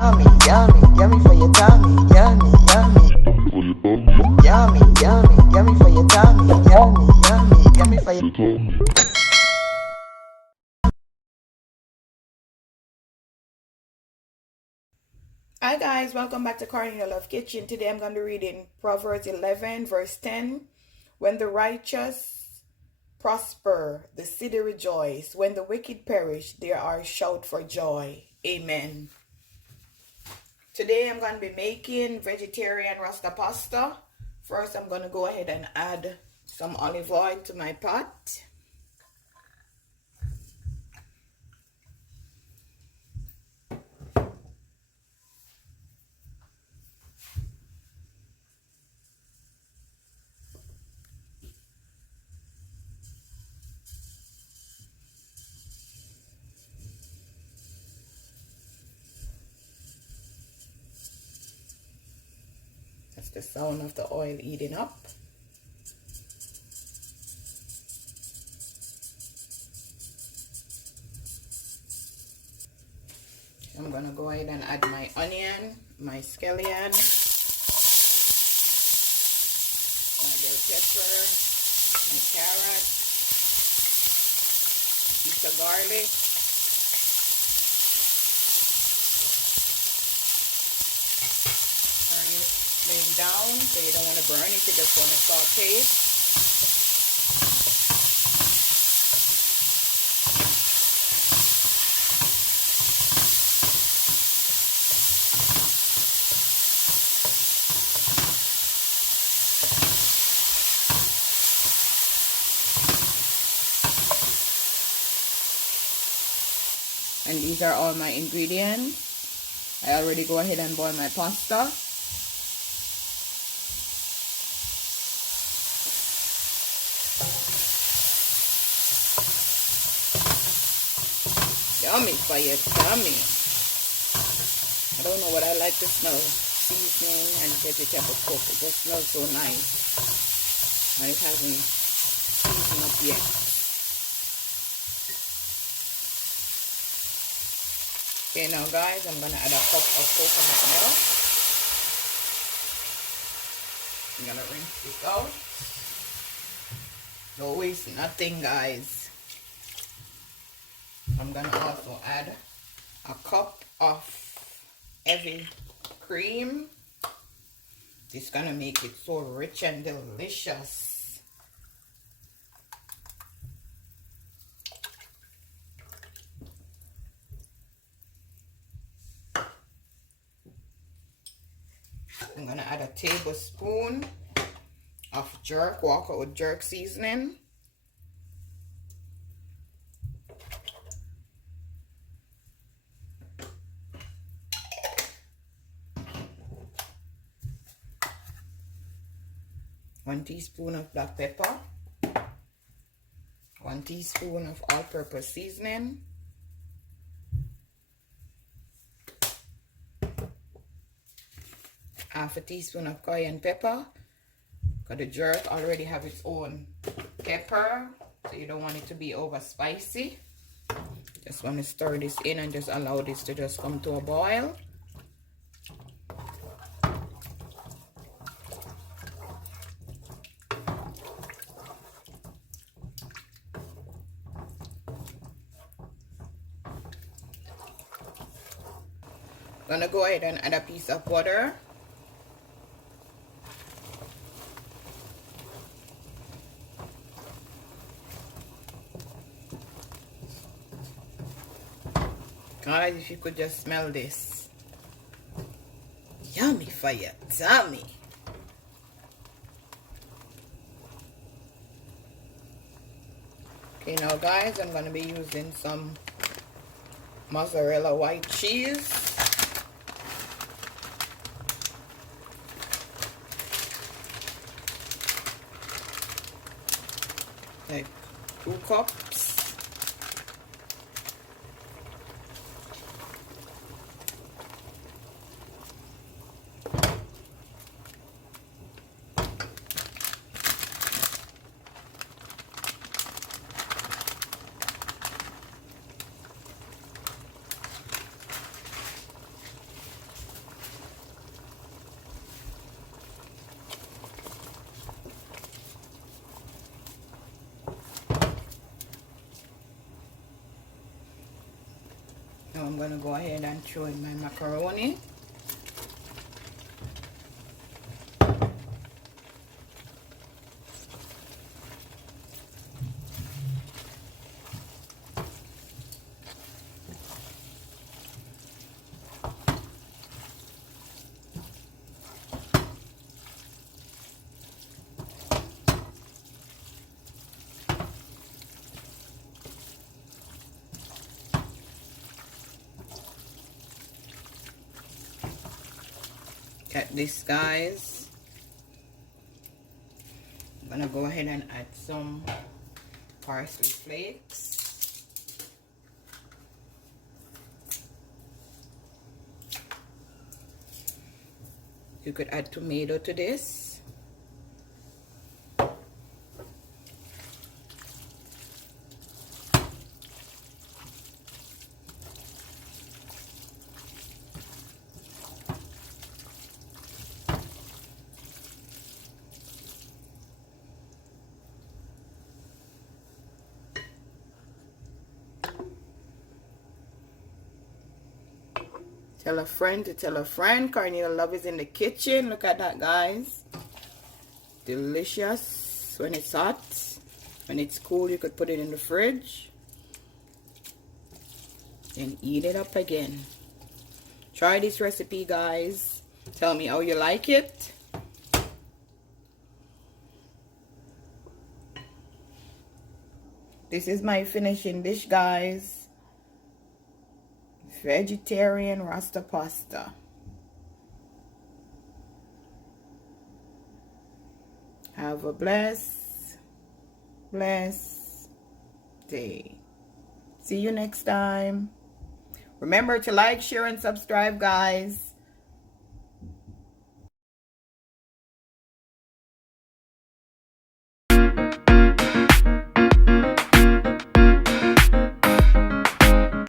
Yummy, yummy, yummy for your tummy. Yummy, yummy. Yummy, yummy, yummy for your tummy. Yummy, yummy, yummy for your tummy. Hi guys, welcome back to Cornelialove Kitchen. Today I'm going to be reading Proverbs 11 verse 10. When the righteous prosper, the city rejoice. When the wicked perish, there are shout for joy. Amen. Today I'm going to be making vegetarian rasta pasta. First I'm going to go ahead and add some olive oil to my pot. That's the sound of the oil heating up. I'm gonna go ahead and add my onion, my scallion, my bell pepper, my carrot, piece of garlic, turn your flame down so you don't want to burn it, you just want to saute it. And these are all my ingredients. I already go ahead and boil my pasta. Yummy fire, yummy. I don't know what I like to smell. Seasoning and vegetable cook. It just smells so nice. And it hasn't seasoned up yet. Okay, now guys, I'm gonna add a cup of coconut milk. I'm gonna rinse this out. Don't waste nothing, guys. I'm gonna also add a cup of heavy cream. This is gonna make it so rich and delicious. I'm gonna add a tablespoon of walkout jerk seasoning. One teaspoon of black pepper. 1 teaspoon of all-purpose seasoning. Half a teaspoon of cayenne pepper. Because the jerk already have its own pepper, so you don't want it to be over spicy. Just want to stir this in and just allow this to just come to a boil. I'm gonna go ahead and add a piece of butter. Guys, if you could just smell this. Yummy fire, yummy. Okay, now guys, I'm gonna be using some mozzarella white cheese. Like 2 cups. Now I'm gonna go ahead and throw in my macaroni. At this, guys, I'm gonna go ahead and add some parsley flakes. You could add tomato to this. Tell a friend to tell a friend. Cornelia Love is in the kitchen. Look at that, guys. Delicious when it's hot. When it's cool, you could put it in the fridge and eat it up again. Try this recipe, guys. Tell me how you like it. This is my finishing dish, guys. Vegetarian Rasta pasta. Have a blessed day. See you next time. Remember to like, share, and subscribe, guys.